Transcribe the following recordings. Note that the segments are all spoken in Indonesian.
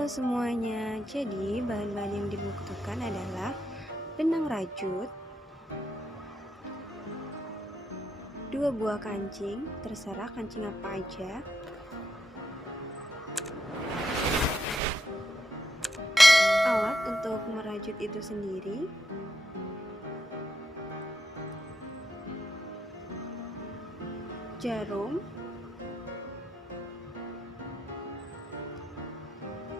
Halo semuanya, jadi bahan-bahan yang dibutuhkan adalah benang rajut, 2 buah kancing, terserah kancing apa aja, alat untuk merajut itu sendiri, jarum,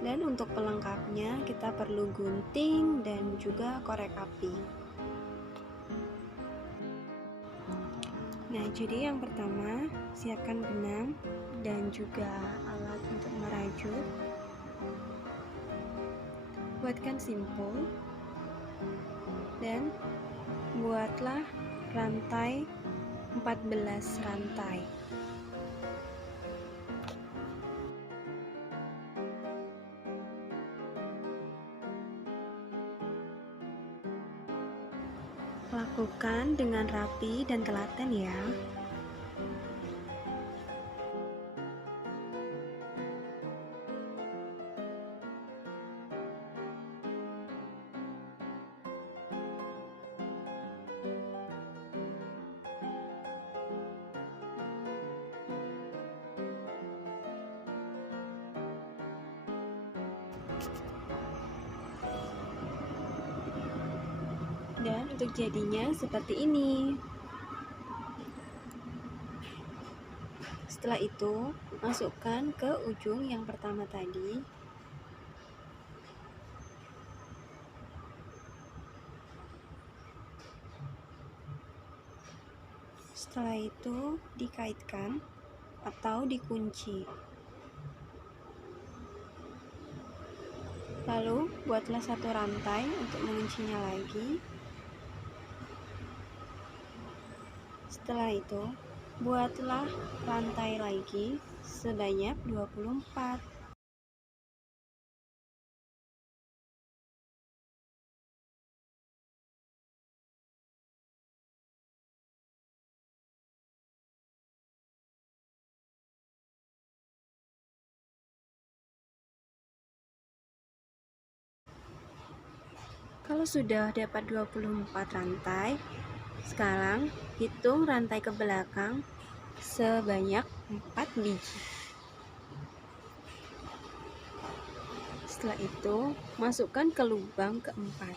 dan untuk pelengkapnya kita perlu gunting dan juga korek api. Nah, jadi yang pertama, siapkan benang dan juga alat untuk merajut. Buatkan simpul dan buatlah rantai 14 rantai. Lakukan dengan rapi dan telaten ya. Dan untuk jadinya seperti ini. Setelah itu, masukkan ke ujung yang pertama tadi. Setelah itu, dikaitkan atau dikunci. Lalu, buatlah satu rantai untuk menguncinya lagi. Setelah itu, buatlah rantai lagi sebanyak 24. Kalau sudah dapat 24 rantai, sekarang hitung rantai ke belakang sebanyak 4 biji. Setelah itu, masukkan ke lubang keempat.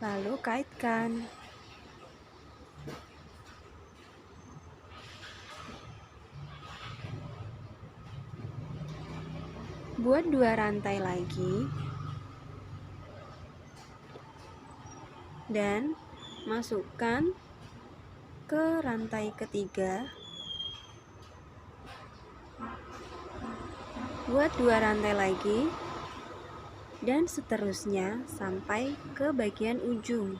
Lalu kaitkan. Buat 2 rantai lagi. Dan masukkan ke rantai ketiga. Buat 2 rantai lagi. Dan seterusnya sampai ke bagian ujung.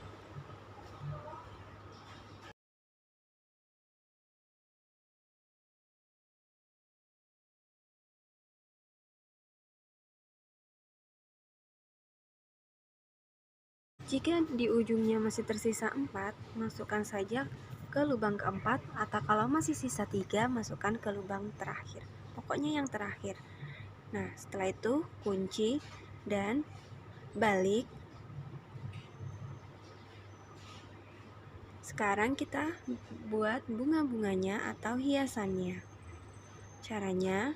Jika di ujungnya masih tersisa 4, masukkan saja ke lubang keempat, atau kalau masih sisa 3, masukkan ke lubang terakhir. Pokoknya yang terakhir. Nah, setelah itu kunci dan balik. Sekarang kita buat bunga-bunganya atau hiasannya. Caranya,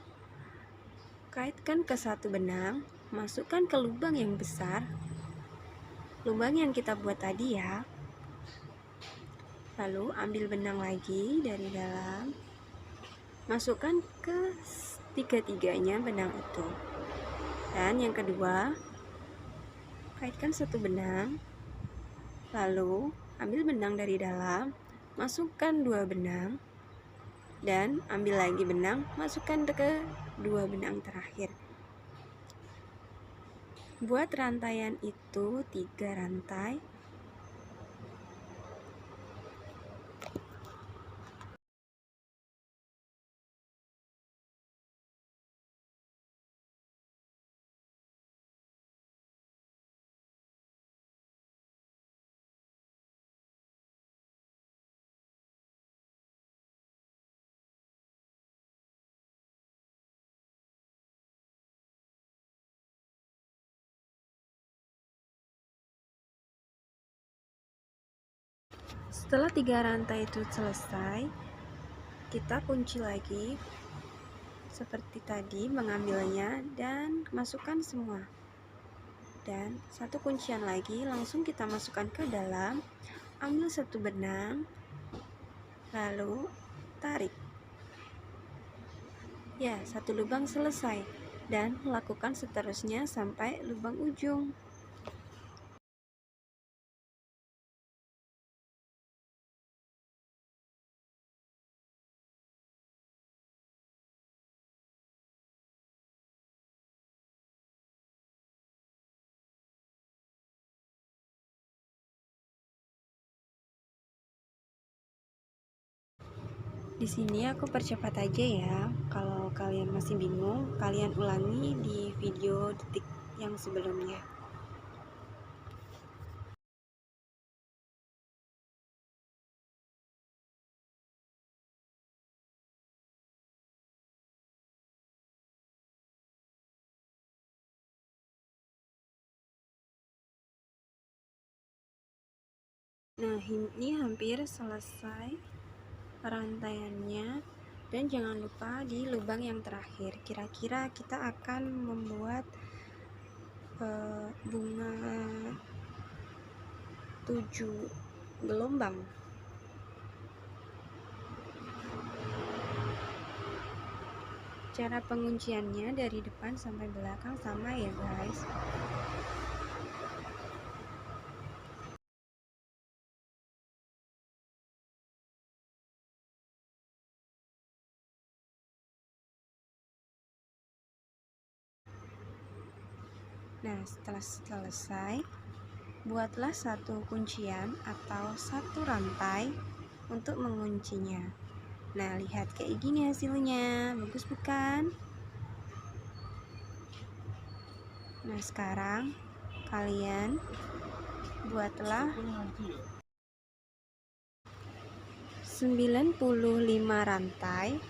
kaitkan ke satu benang, masukkan ke lubang yang besar, lubang yang kita buat tadi ya. Lalu ambil benang lagi dari dalam, masukkan ke tiga-tiganya benang itu. Dan yang kedua, kaitkan satu benang, lalu ambil benang dari dalam, masukkan 2 benang, dan ambil lagi benang, masukkan ke 2 benang terakhir. Buat rantaian itu 3 rantai. Setelah 3 rantai itu selesai, kita kunci lagi seperti tadi, mengambilnya dan masukkan semua. Dan satu kuncian lagi, langsung kita masukkan ke dalam, ambil satu benang, lalu tarik. Ya, satu lubang selesai, dan lakukan seterusnya sampai lubang ujung. Di sini aku percepat aja ya. Kalau kalian masih bingung, kalian ulangi di video detik yang sebelumnya. Nah, ini hampir selesai rantaiannya, dan jangan lupa di lubang yang terakhir kira-kira kita akan membuat bunga 7 gelombang. Cara pengunciannya dari depan sampai belakang sama ya guys. Nah, setelah selesai, buatlah satu kuncian atau satu rantai untuk menguncinya. Nah, lihat kayak gini hasilnya, bagus bukan? Nah, sekarang kalian buatlah 95 rantai,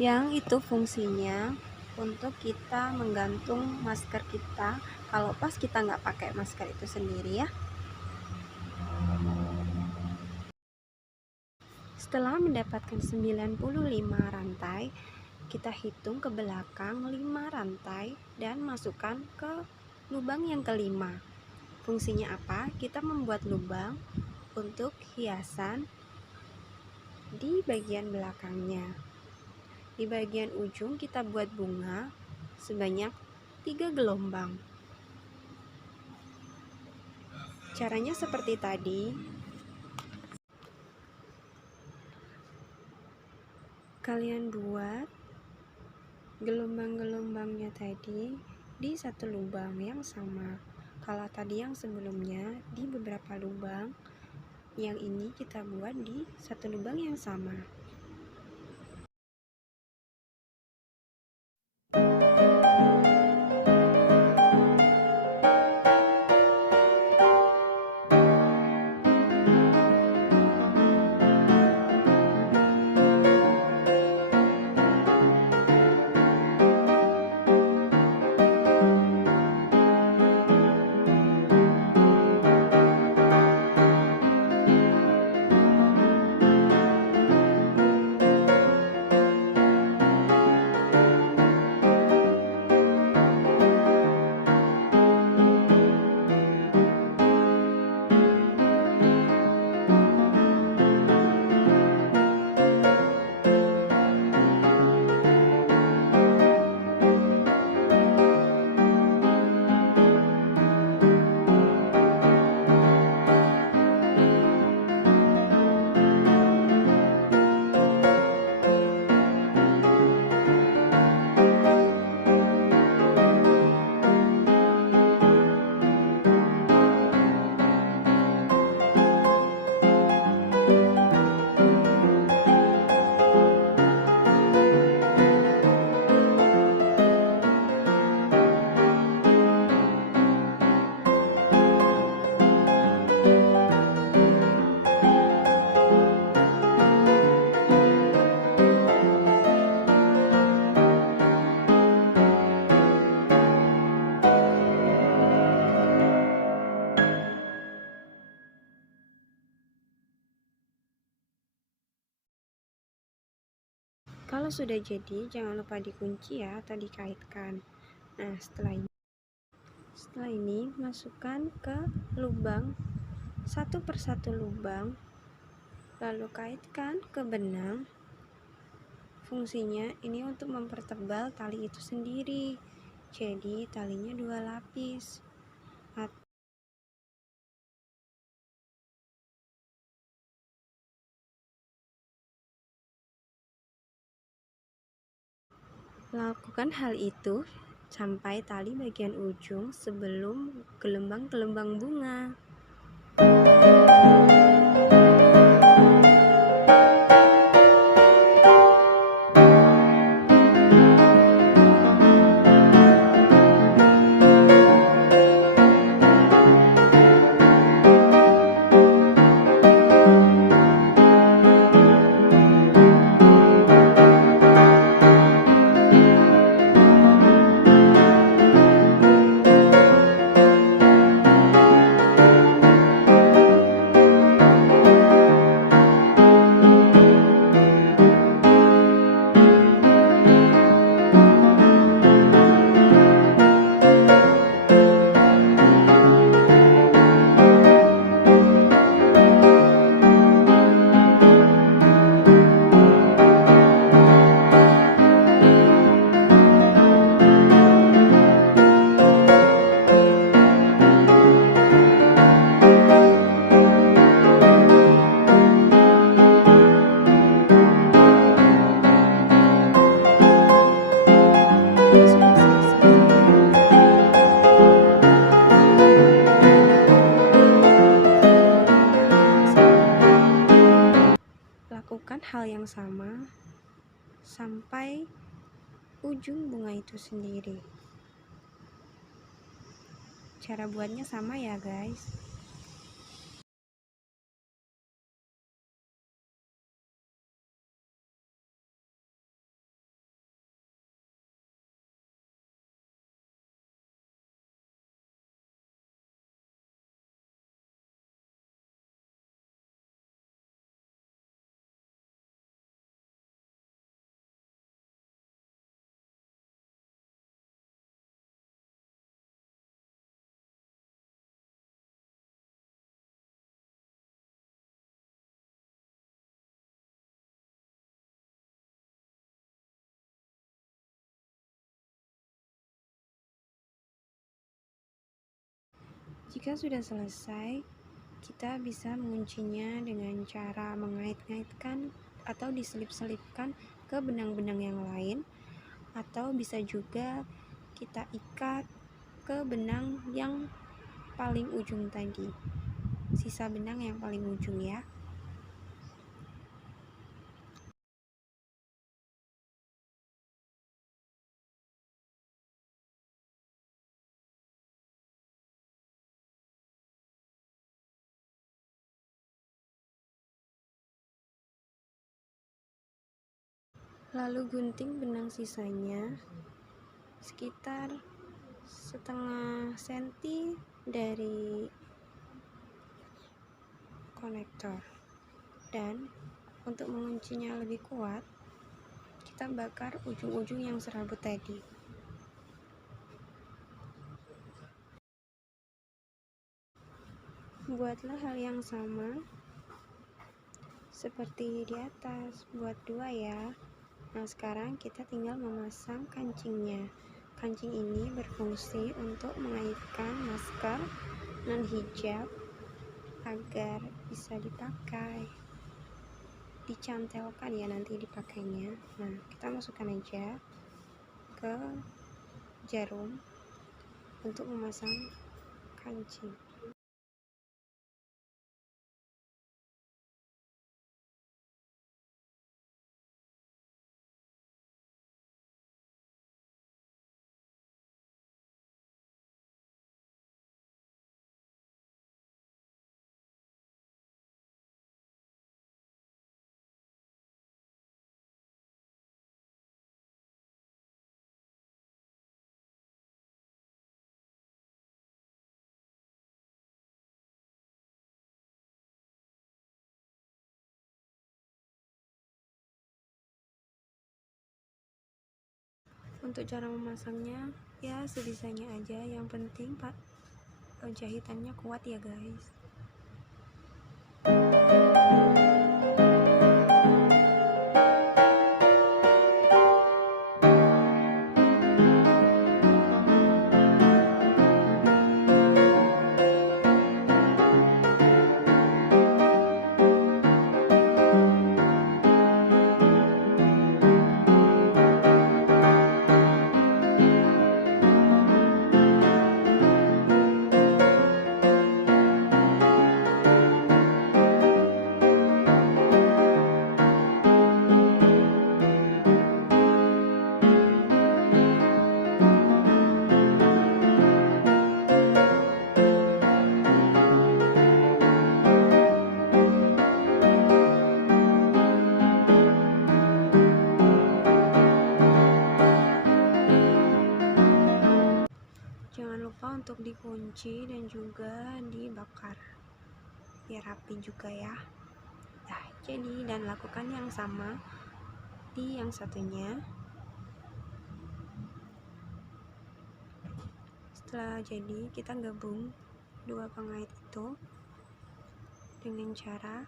yang itu fungsinya untuk kita menggantung masker kita kalau pas kita nggak pakai masker itu sendiri ya. Setelah mendapatkan 95 rantai, kita hitung ke belakang 5 rantai dan masukkan ke lubang yang kelima. Fungsinya apa? Kita membuat lubang untuk hiasan di bagian belakangnya. Di bagian ujung kita buat bunga sebanyak 3 gelombang. Caranya seperti tadi. Kalian buat gelombang-gelombangnya tadi di satu lubang yang sama. Kalau tadi yang sebelumnya di beberapa lubang, yang ini kita buat di satu lubang yang sama. Kalau sudah jadi, jangan lupa dikunci ya atau dikaitkan. Nah, setelah ini masukkan ke lubang, satu persatu lubang, lalu kaitkan ke benang. Fungsinya ini untuk mempertebal tali itu sendiri, jadi talinya 2 lapis. Lakukan hal itu sampai tali bagian ujung sebelum gelembang-gelembang bunga. Lakukan hal yang sama sampai ujung bunga itu sendiri. Cara buatnya sama ya guys. Jika sudah selesai, kita bisa menguncinya dengan cara mengait-ngaitkan atau diselip-selipkan ke benang-benang yang lain, atau bisa juga kita ikat ke benang yang paling ujung tadi, sisa benang yang paling ujung ya. Lalu gunting benang sisanya sekitar setengah senti dari konektor. Dan untuk menguncinya lebih kuat, kita bakar ujung-ujung yang serabut tadi. Buatlah hal yang sama seperti di atas, buat 2 ya. Nah, sekarang kita tinggal memasang kancingnya. Kancing ini berfungsi untuk mengaitkan masker non hijab agar bisa dipakai, dicantelkan ya nanti dipakainya. Nah, kita masukkan aja ke jarum untuk memasang kancing. Untuk cara memasangnya ya sebisanya aja, yang penting pak jahitannya kuat ya guys. Jangan lupa untuk dikunci dan juga dibakar biar rapi juga ya. Nah, jadi dan lakukan yang sama di yang satunya. Setelah jadi, kita gabung dua pengait itu dengan cara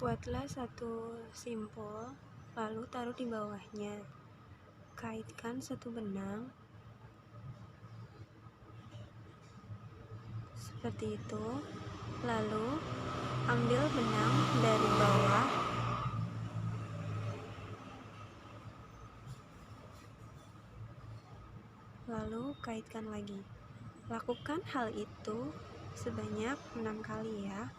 buatlah satu simpul, lalu taruh di bawahnya. Kaitkan satu benang seperti itu, lalu ambil benang dari bawah, lalu kaitkan lagi. Lakukan hal itu sebanyak 6 kali ya.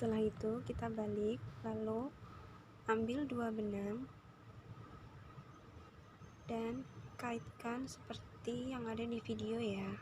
Setelah itu kita balik, lalu ambil dua benang dan kaitkan seperti yang ada di video ya.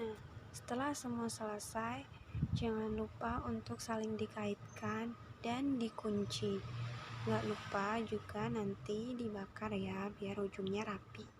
Nah, setelah semua selesai, jangan lupa untuk saling dikaitkan dan dikunci. Nggak lupa juga nanti dibakar ya, biar ujungnya rapi.